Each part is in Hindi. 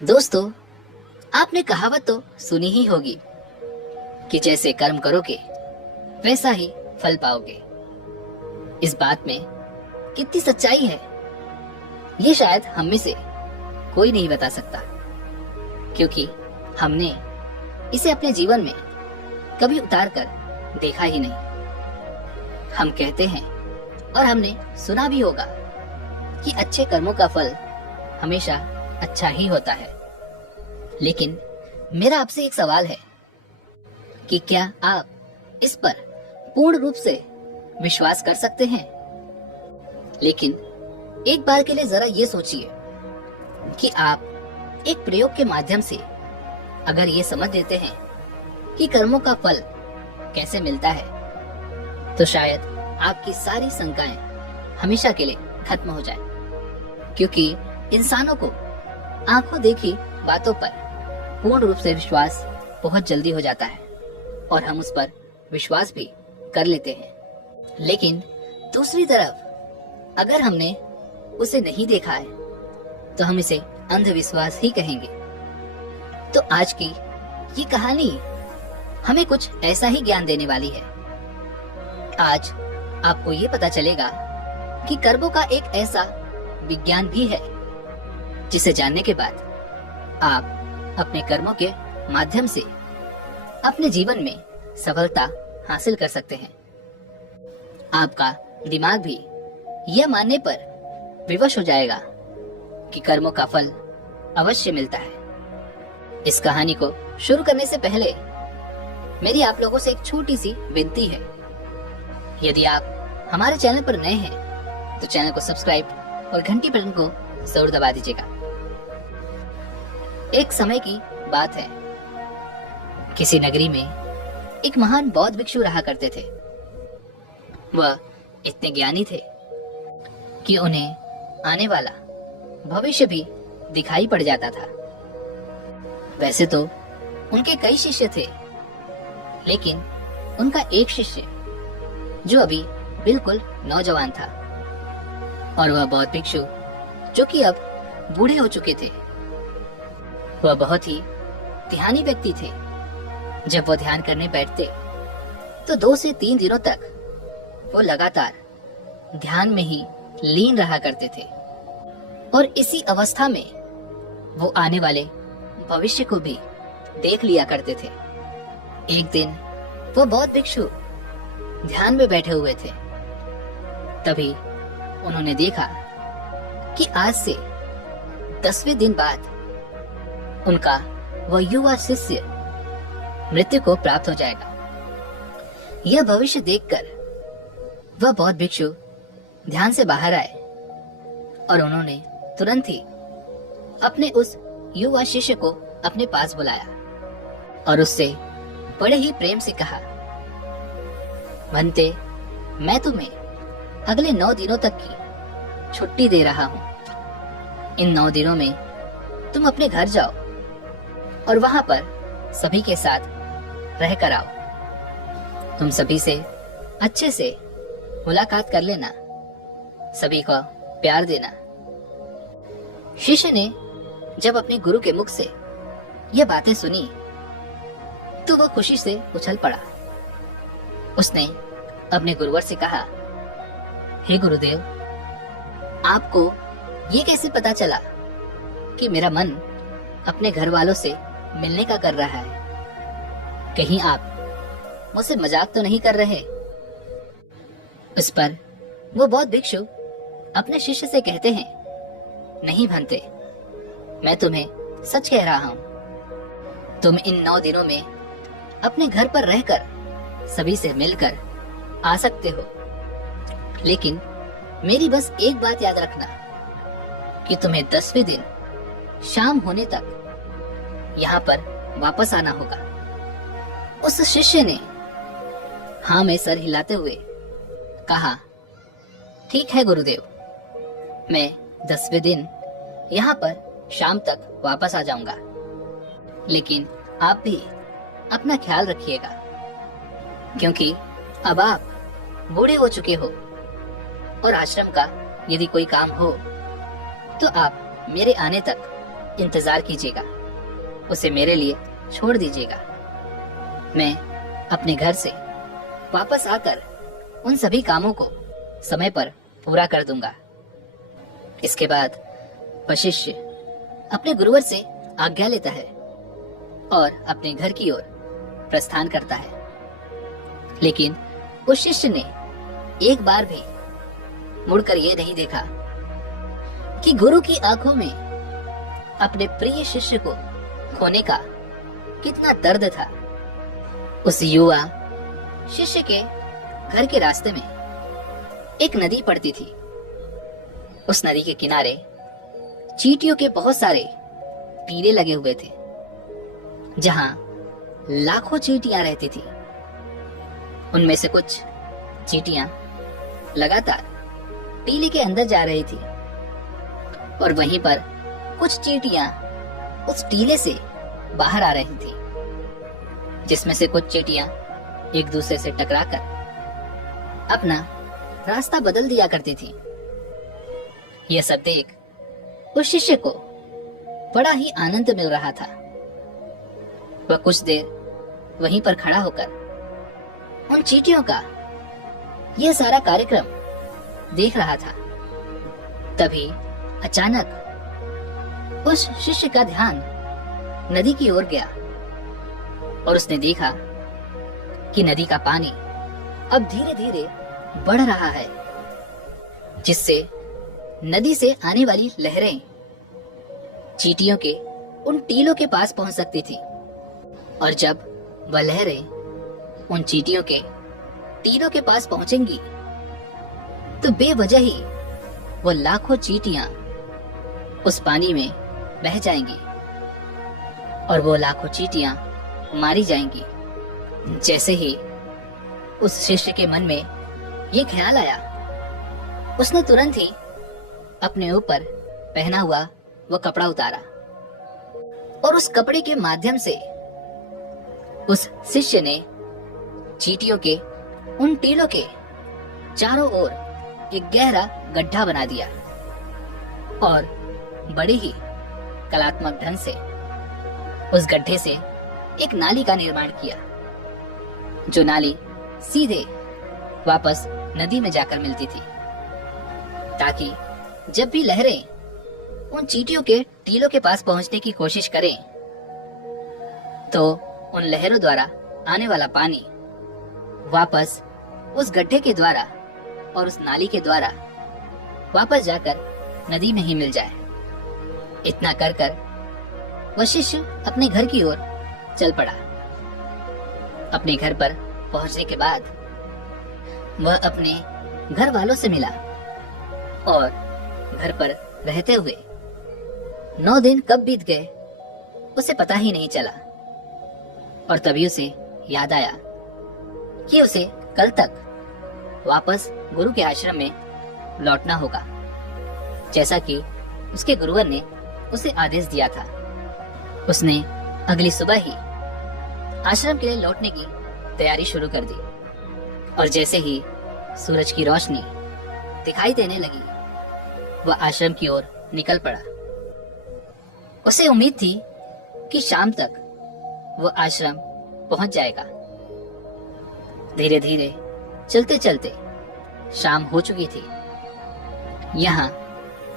दोस्तों, आपने कहावत तो सुनी ही होगी कि जैसे कर्म करोगे वैसा ही फल पाओगे। इस बात में कितनी सच्चाई है ये शायद हम में से कोई नहीं बता सकता, क्योंकि हमने इसे अपने जीवन में कभी उतार कर देखा ही नहीं। हम कहते हैं और हमने सुना भी होगा कि अच्छे कर्मों का फल हमेशा अच्छा ही होता है। लेकिन मेरा आपसे एक सवाल है कि क्या आप इस पर पूर्ण रूप से विश्वास कर सकते हैं? लेकिन एक बार के लिए जरा ये सोचिए कि आप एक प्रयोग के माध्यम से अगर ये समझ लेते हैं कि कर्मों का फल कैसे मिलता है, तो शायद आपकी सारी शंकाएं हमेशा के लिए खत्म हो जाए। क्योंकि इंसानों को आंखों देखी बातों पर पूर्ण रूप से विश्वास बहुत जल्दी हो जाता है और हम उस पर विश्वास भी कर लेते हैं। लेकिन दूसरी तरफ अगर हमने उसे नहीं देखा है तो हम इसे अंधविश्वास ही कहेंगे। तो आज की ये कहानी हमें कुछ ऐसा ही ज्ञान देने वाली है। आज आपको ये पता चलेगा कि कर्मों का एक ऐसा विज्ञान भी है जिसे जानने के बाद आप अपने कर्मों के माध्यम से अपने जीवन में सफलता हासिल कर सकते हैं। आपका दिमाग भी यह मानने पर विवश हो जाएगा कि कर्मों का फल अवश्य मिलता है। इस कहानी को शुरू करने से पहले मेरी आप लोगों से एक छोटी सी विनती है। यदि आप हमारे चैनल पर नए हैं तो चैनल को सब्सक्राइब और घंटी बटन को जरूर दबा दीजिएगा। एक समय की बात है, किसी नगरी में एक महान बौद्ध भिक्षु रहा करते थे। वह इतने ज्ञानी थे कि उन्हें आने वाला भविष्य भी दिखाई पड़ जाता था। वैसे तो उनके कई शिष्य थे, लेकिन उनका एक शिष्य जो अभी बिल्कुल नौजवान था, और वह बौद्ध भिक्षु जो कि अब बूढ़े हो चुके थे। वह बहुत ही ध्यानी व्यक्ति थे। जब वो ध्यान करने बैठते तो 2 से 3 दिनों तक वो लगातार ध्यान में ही लीन रहा करते थे, और इसी अवस्था में वो आने वाले भविष्य को भी देख लिया करते थे। एक दिन वो बौद्ध भिक्षु ध्यान में बैठे हुए थे। तभी उन्होंने देखा कि आज से 10वें दिन बाद उनका वह युवा शिष्य मृत्यु को प्राप्त हो जाएगा। यह भविष्य देखकर वह बौद्ध भिक्षु ध्यान से बाहर आए और उन्होंने तुरंत ही अपने उस युवा शिष्य को अपने पास बुलाया और उससे बड़े ही प्रेम से कहा, भंते, मैं तुम्हें अगले 9 दिनों तक की छुट्टी दे रहा हूँ। इन 9 दिनों में तुम अपने घर जाओ और वहां पर सभी के साथ रह कर आओ। तुम सभी से अच्छे से मुलाकात कर लेना, सभी को प्यार देना। शिष्य ने जब अपने गुरु के मुख से यह बातें सुनी तो वह खुशी से उछल पड़ा। उसने अपने गुरुवर से कहा, हे गुरुदेव, आपको ये कैसे पता चला कि मेरा मन अपने घर वालों से मिलने का कर रहा है? कहीं आप मुझसे मजाक तो नहीं कर रहे? इस पर वो बौद्ध भिक्षु अपने शिष्य से कहते हैं, नहीं भंते, मैं तुम्हें सच कह रहा हूँ। तुम इन 9 दिनों में अपने घर पर रहकर सभी से मिलकर आ सकते हो, लेकिन मेरी बस एक बात याद रखना कि तुम्हें 10वें दिन शाम होने तक यहाँ पर वापस आना होगा। उस शिष्य ने हाँ में सर हिलाते हुए कहा, ठीक है गुरुदेव, मैं 10वें दिन यहाँ पर शाम तक वापस आ जाऊंगा, लेकिन आप भी अपना ख्याल रखिएगा, क्योंकि अब आप बूढ़े हो चुके हो और आश्रम का यदि कोई काम हो तो आप मेरे आने तक इंतजार कीजिएगा, उसे मेरे लिए छोड़ दीजिएगा। मैं अपने घर से वापस आकर उन सभी कामों को समय पर पूरा कर दूंगा। इसके बाद वह शिष्य अपने गुरुवर से आज्ञा लेता है और अपने घर की ओर प्रस्थान करता है। लेकिन उस शिष्य ने एक बार भी मुड़कर यह नहीं देखा कि गुरु की आंखों में अपने प्रिय शिष्य को खोने का कितना दर्द था। उस युवा शिष्य के घर के रास्ते में एक नदी पड़ती थी। उस नदी के किनारे चींटियों के बहुत सारे टीले लगे हुए थे, जहां लाखों चींटियां रहती थी। उनमें से कुछ चींटियां लगातार टीले के अंदर जा रही थी और वहीं पर कुछ चींटियां उस टीले से बाहर आ रही थी, जिसमें से कुछ चींटियां एक दूसरे से टकराकर अपना रास्ता बदल दिया करती थी। यह सब देख उस शिष्य को बड़ा ही आनंद मिल रहा था। वह कुछ देर वहीं पर खड़ा होकर उन चींटियों का यह सारा कार्यक्रम देख रहा था। तभी अचानक उस शिष्य का ध्यान नदी की ओर गया और उसने देखा कि नदी का पानी अब धीरे धीरे बढ़ रहा है, जिससे नदी से आने वाली लहरें चींटियों के उन टीलों के पास पहुंच सकती थी। और जब वह लहरें उन चींटियों के टीलों के पास पहुंचेंगी तो बेवजह ही वो लाखों चींटियां उस पानी में बह जाएंगी और वो लाखों चींटियां मारी जाएंगी। जैसे ही उस शिष्य के मन में ये ख्याल आया, उसने तुरंत ही अपने ऊपर पहना हुआ वो कपड़ा उतारा और उस कपड़े के माध्यम से उस शिष्य ने चींटियों के उन टीलों के चारों ओर एक गहरा गड्ढा बना दिया और बड़े ही कलात्मक ढंग से उस गड्ढे से एक नाली का निर्माण किया, जो नाली सीधे वापस नदी में जाकर मिलती थी, ताकि जब भी लहरें उन चींटियों के टीलों के पास पहुंचने की कोशिश करें तो उन लहरों द्वारा आने वाला पानी वापस उस गड्ढे के द्वारा और उस नाली के द्वारा वापस जाकर नदी में ही मिल जाए। इतना कर कर वह शिष्य अपने घर की ओर चल पड़ा। अपने घर पर पहुंचने के बाद वह अपने घर वालों से मिला और घर पर रहते हुए 9 दिन कब बीत गए उसे पता ही नहीं चला। और तभी उसे याद आया कि उसे कल तक वापस गुरु के आश्रम में लौटना होगा, जैसा कि उसके गुरुवर ने उसे आदेश दिया था। उसने अगली सुबह ही आश्रम के लिए लौटने की तैयारी शुरू कर दी और जैसे ही सूरज की रोशनी दिखाई देने लगी, वह आश्रम की ओर निकल पड़ा। उसे उम्मीद थी कि शाम तक वह आश्रम पहुंच जाएगा। धीरे धीरे चलते चलते शाम हो चुकी थी। यहाँ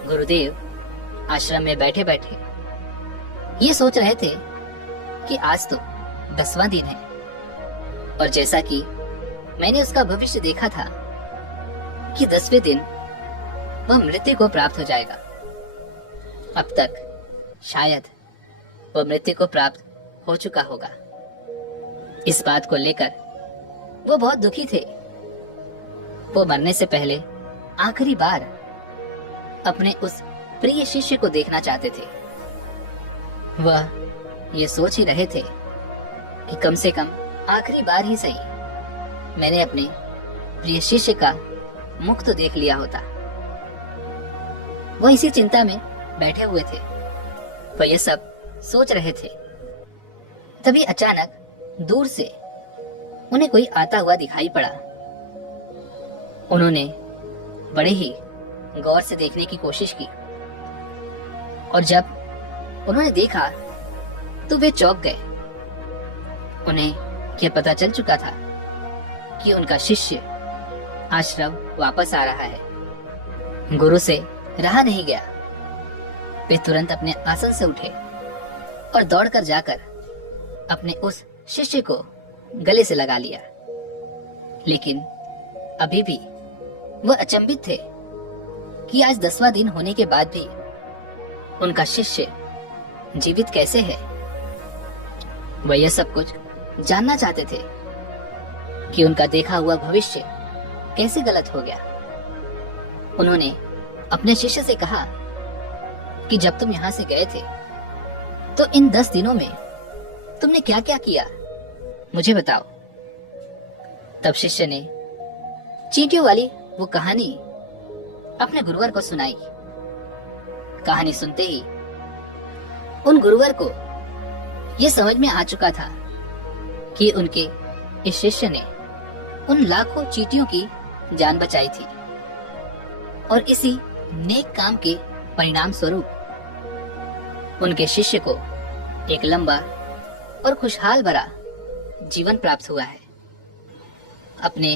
गुरुदेव आश्रम में बैठे बैठे ये सोच रहे थे कि आज तो 10वां दिन है और जैसा कि मैंने उसका भविष्य देखा था कि 10वें दिन वह मृत्यु को प्राप्त हो जाएगा। अब तक शायद वह मृत्यु को प्राप्त हो चुका होगा। इस बात को लेकर वो बहुत दुखी थे। वो मरने से पहले आखिरी बार अपने उस प्रिय शिष्य को देखना चाहते थे। वह ये सोच ही रहे थे कि कम से कम आखिरी बार ही सही मैंने अपने प्रिय शिष्य का मुख तो देख लिया होता। वह इसी चिंता में बैठे हुए थे। वह ये सब सोच रहे थे। तभी अचानक दूर से उन्हें कोई आता हुआ दिखाई पड़ा। उन्होंने बड़े ही गौर से देखने की कोशिश की और जब उन्होंने देखा तो वे चौंक गए। उन्हें यह पता चल चुका था कि उनका शिष्य आश्रम वापस आ रहा है। गुरु से रहा नहीं गया। वे तुरंत अपने आसन से उठे और दौड़कर जाकर अपने उस शिष्य को गले से लगा लिया। लेकिन अभी भी वह अचंभित थे कि आज 10वां दिन होने के बाद भी उनका शिष्य जीवित कैसे है। वह यह सब कुछ जानना चाहते थे कि उनका देखा हुआ भविष्य कैसे गलत हो गया। उन्होंने अपने शिष्य से कहा कि जब तुम यहाँ से गए थे तो इन 10 दिनों में तुमने क्या क्या किया, मुझे बताओ। तब शिष्य ने चींटियों वाली वो कहानी अपने गुरुवर को सुनाई। कहानी सुनते ही उन गुरुवर को यह समझ में आ चुका था कि उनके इस शिष्य ने उन लाखों चींटियों की जान बचाई थी और इसी नेक काम के परिणाम स्वरूप उनके शिष्य को एक लंबा और खुशहाल भरा जीवन प्राप्त हुआ है। अपने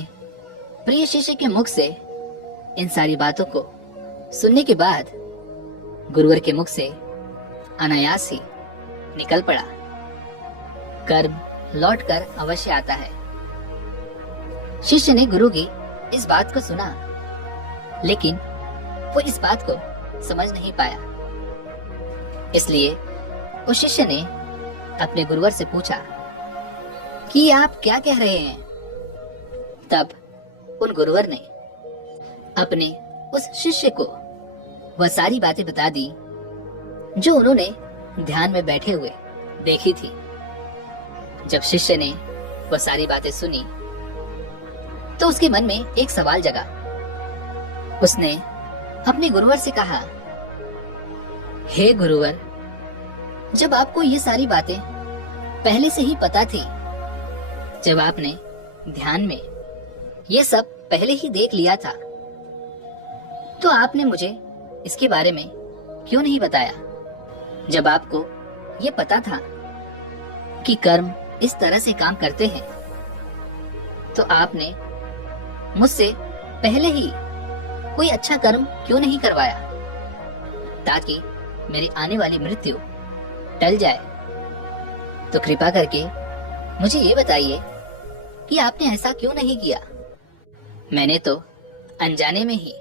प्रिय शिष्य के मुख से इन सारी बातों को सुनने के बाद गुरुवर के मुख से अनायास ही निकल पड़ा, कर्म लौटकर अवश्य आता है। शिष्य ने गुरु की इस बात को सुना, लेकिन वो इस बात को समझ नहीं पाया। इसलिए उस शिष्य ने अपने गुरुवर से पूछा कि आप क्या कह रहे हैं। तब उन गुरुवर ने अपने उस शिष्य को वह सारी बातें बता दी जो उन्होंने ध्यान में बैठे हुए देखी थी। जब शिष्य ने वह सारी बातें सुनी तो उसके मन में एक सवाल जगा। उसने अपने गुरुवर से कहा, हे गुरुवर, जब आपको ये सारी बातें पहले से ही पता थी, जब आपने ध्यान में ये सब पहले ही देख लिया था, तो आपने मुझे इसके बारे में क्यों नहीं बताया? जब आपको ये पता था कि कर्म इस तरह से काम करते हैं, तो आपने मुझसे पहले ही कोई अच्छा कर्म क्यों नहीं करवाया, ताकि मेरी आने वाली मृत्यु टल जाए? तो कृपा करके मुझे ये बताइए कि आपने ऐसा क्यों नहीं किया। मैंने तो अनजाने में ही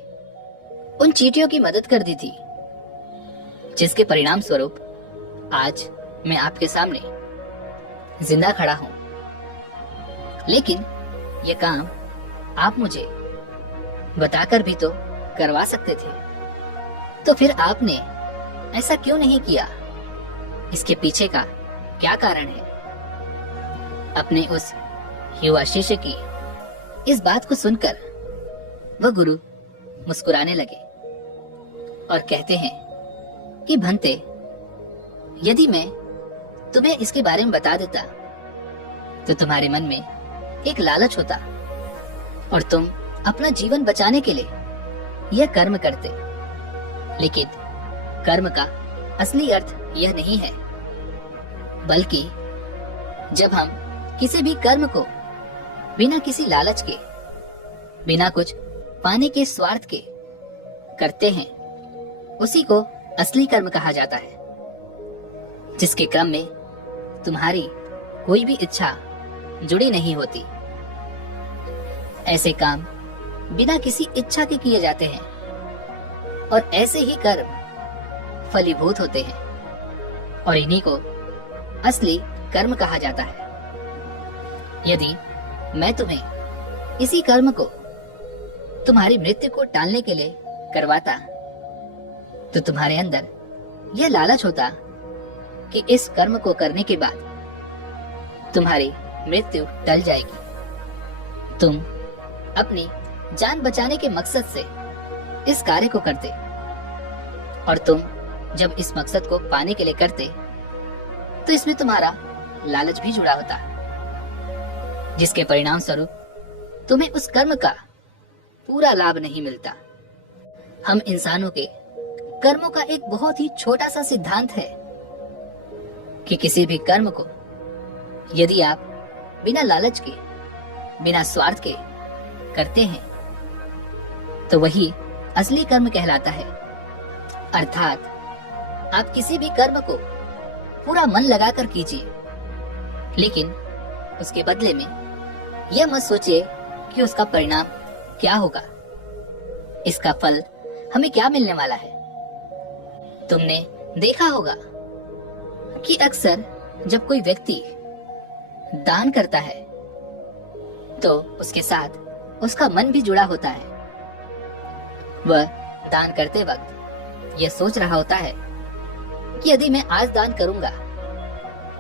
उन चींटियों की मदद कर दी थी, जिसके परिणाम स्वरूप आज मैं आपके सामने जिंदा खड़ा हूं। लेकिन ये काम आप मुझे बताकर भी तो करवा सकते थे, तो फिर आपने ऐसा क्यों नहीं किया? इसके पीछे का क्या कारण है? अपने उस युवा शिष्य की इस बात को सुनकर वह गुरु मुस्कुराने लगे और कहते हैं कि भंते, यदि मैं तुम्हें इसके बारे में बता देता तो तुम्हारे मन में एक लालच होता और तुम अपना जीवन बचाने के लिए यह कर्म करते। लेकिन कर्म का असली अर्थ यह नहीं है, बल्कि जब हम किसी भी कर्म को बिना किसी लालच के, बिना कुछ पाने के स्वार्थ के करते हैं, उसी को असली कर्म कहा जाता है, जिसके क्रम में तुम्हारी कोई भी इच्छा जुड़ी नहीं होती। ऐसे काम बिना किसी इच्छा के किए जाते हैं और ऐसे ही कर्म फलीभूत होते हैं और इन्हीं को असली कर्म कहा जाता है। यदि मैं तुम्हें इसी कर्म को तुम्हारी मृत्यु को टालने के लिए करवाता, तो तुम्हारे अंदर यह लालच होता कि इस कर्म को करने के बाद तुम्हारी मृत्यु टल जाएगी। तुम अपनी जान बचाने के मकसद से इस कार्य को करते, और तुम जब इस मकसद को पाने के लिए करते तो इसमें तुम्हारा लालच भी जुड़ा होता, जिसके परिणाम स्वरूप तुम्हें उस कर्म का पूरा लाभ नहीं मिलता। हम इंसानों के कर्मों का एक बहुत ही छोटा सा सिद्धांत है कि किसी भी कर्म को यदि आप बिना लालच के, बिना स्वार्थ के करते हैं तो वही असली कर्म कहलाता है। अर्थात आप किसी भी कर्म को पूरा मन लगाकर कीजिए, लेकिन उसके बदले में यह मत सोचिए कि उसका परिणाम क्या होगा, इसका फल हमें क्या मिलने वाला है। तुमने देखा होगा कि अक्सर जब कोई व्यक्ति दान करता है तो उसके साथ उसका मन भी जुड़ा होता है। वह दान करते वक्त यह सोच रहा होता है कि यदि मैं आज दान करूंगा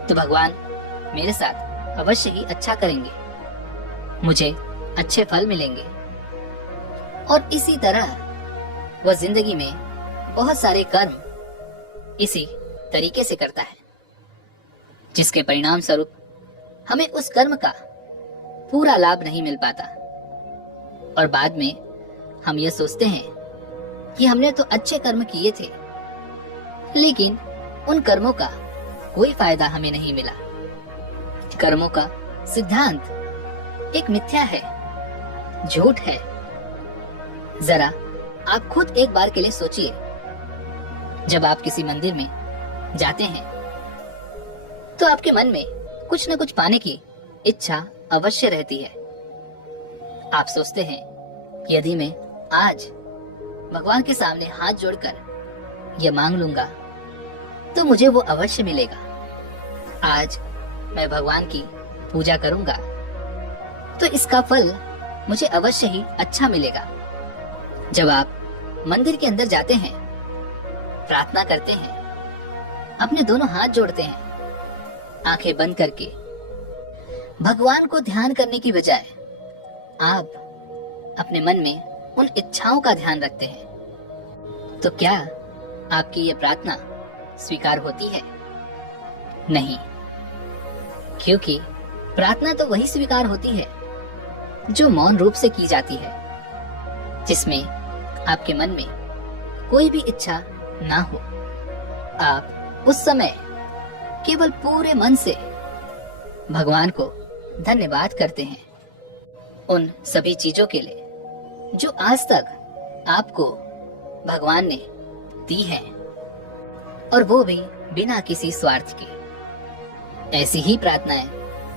तो भगवान मेरे साथ अवश्य ही अच्छा करेंगे, मुझे अच्छे फल मिलेंगे। और इसी तरह वह जिंदगी में बहुत सारे कर्म इसी तरीके से करता है, जिसके परिणाम स्वरूप हमें उस कर्म का पूरा लाभ नहीं मिल पाता और बाद में हम ये सोचते हैं कि हमने तो अच्छे कर्म किए थे, लेकिन उन कर्मों का कोई फायदा हमें नहीं मिला। कर्मों का सिद्धांत एक मिथ्या है, झूठ है। जरा आप खुद एक बार के लिए सोचिए, जब आप किसी मंदिर में जाते हैं तो आपके मन में कुछ न कुछ पाने की इच्छा अवश्य रहती है। आप सोचते हैं कि यदि मैं आज भगवान के सामने हाथ जोड़कर यह मांग लूंगा तो मुझे वो अवश्य मिलेगा। आज मैं भगवान की पूजा करूंगा तो इसका फल मुझे अवश्य ही अच्छा मिलेगा। जब आप मंदिर के अंदर जाते हैं, प्रार्थना करते हैं, अपने दोनों हाथ जोड़ते हैं, आंखें बंद करके भगवान को ध्यान करने की बजाय आप अपने मन में उन इच्छाओं का ध्यान रखते हैं, तो क्या आपकी ये प्रार्थना स्वीकार होती है? नहीं, क्योंकि प्रार्थना तो वही स्वीकार होती है जो मौन रूप से की जाती है, जिसमें आपके मन में कोई भी इच्छा ना हो। आप उस समय केवल पूरे मन से भगवान को धन्यवाद करते हैं उन सभी चीजों के लिए जो आज तक आपको भगवान ने दी है, और वो भी बिना किसी स्वार्थ के। ऐसी ही प्रार्थनाएं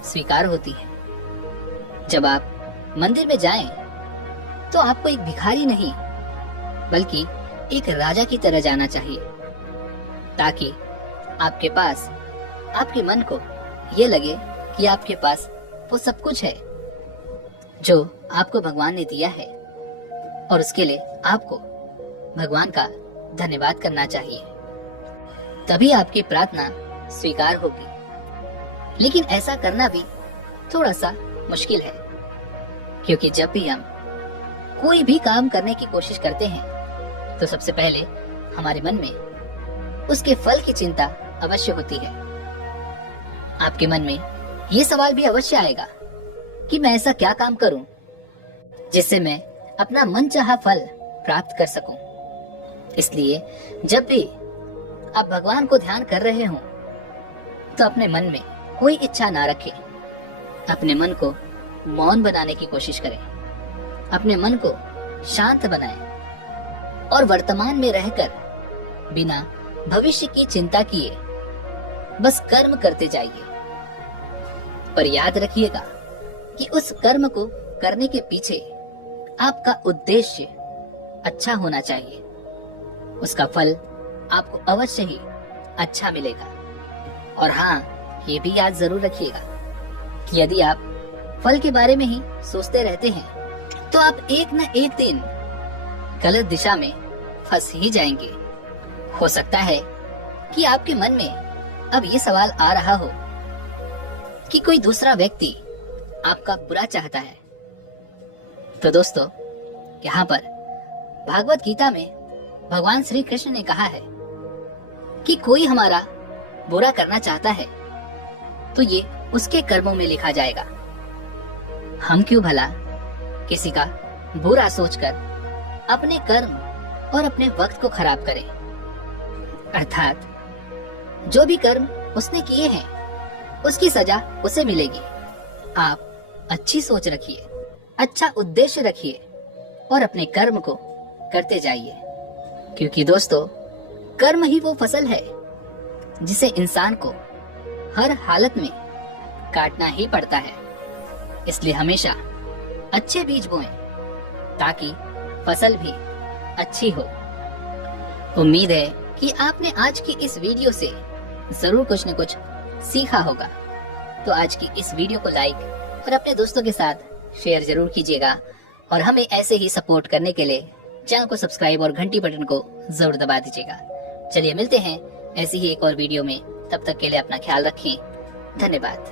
स्वीकार होती है। जब आप मंदिर में जाएं तो आपको एक भिखारी नहीं बल्कि एक राजा की तरह जाना चाहिए, ताकि आपके पास, आपके मन को ये लगे कि आपके पास वो सब कुछ है जो आपको भगवान ने दिया है, और उसके लिए आपको भगवान का धन्यवाद करना चाहिए। तभी आपकी प्रार्थना स्वीकार होगी। लेकिन ऐसा करना भी थोड़ा सा मुश्किल है, क्योंकि जब भी हम कोई भी काम करने की कोशिश करते हैं तो सबसे पहले हमारे मन में उसके फल की चिंता अवश्य होती है। आपके मन में ये सवाल भी अवश्य आएगा कि मैं ऐसा क्या काम करूं जिससे मैं अपना मनचाहा फल प्राप्त कर सकूं। इसलिए जब भी आप भगवान को ध्यान कर रहे हो तो अपने मन में कोई इच्छा ना रखें। अपने मन को मौन बनाने की कोशिश करें, अपने मन को शांत बनाएं और वर्तमान में रहकर बिना भविष्य की चिंता किए बस कर्म करते जाइए। पर याद रखिएगा कि उस कर्म को करने के पीछे आपका उद्देश्य अच्छा होना चाहिए। उसका फल आपको अवश्य ही अच्छा मिलेगा। और हाँ, ये भी याद जरूर रखिएगा कि यदि आप फल के बारे में ही सोचते रहते हैं तो आप एक न एक दिन गलत दिशा में फंस ही जाएंगे। हो सकता है कि आपके मन में अब ये सवाल आ रहा हो कि कोई दूसरा व्यक्ति आपका बुरा चाहता है। तो दोस्तों, यहाँ पर भागवत गीता में भगवान श्री कृष्ण ने कहा है कि कोई हमारा बुरा करना चाहता है तो ये उसके कर्मों में लिखा जाएगा। हम क्यों भला किसी का बुरा सोचकर अपने कर्म और अपने वक्त को खराब करें। अर्थात जो भी कर्म उसने किए हैं उसकी सजा उसे मिलेगी। आप अच्छी सोच रखिए, अच्छा उद्देश्य रखिए और अपने कर्म को करते जाइए, क्योंकि दोस्तों कर्म ही वो फसल है जिसे इंसान को हर हालत में काटना ही पड़ता है। इसलिए हमेशा अच्छे बीज बोएं ताकि फसल भी अच्छी हो। उम्मीद है कि आपने आज की इस वीडियो से जरूर कुछ न कुछ सीखा होगा। तो आज की इस वीडियो को लाइक और अपने दोस्तों के साथ शेयर जरूर कीजिएगा और हमें ऐसे ही सपोर्ट करने के लिए चैनल को सब्सक्राइब और घंटी बटन को जरूर दबा दीजिएगा। चलिए मिलते हैं ऐसी ही एक और वीडियो में, तब तक के लिए अपना ख्याल रखें। धन्यवाद।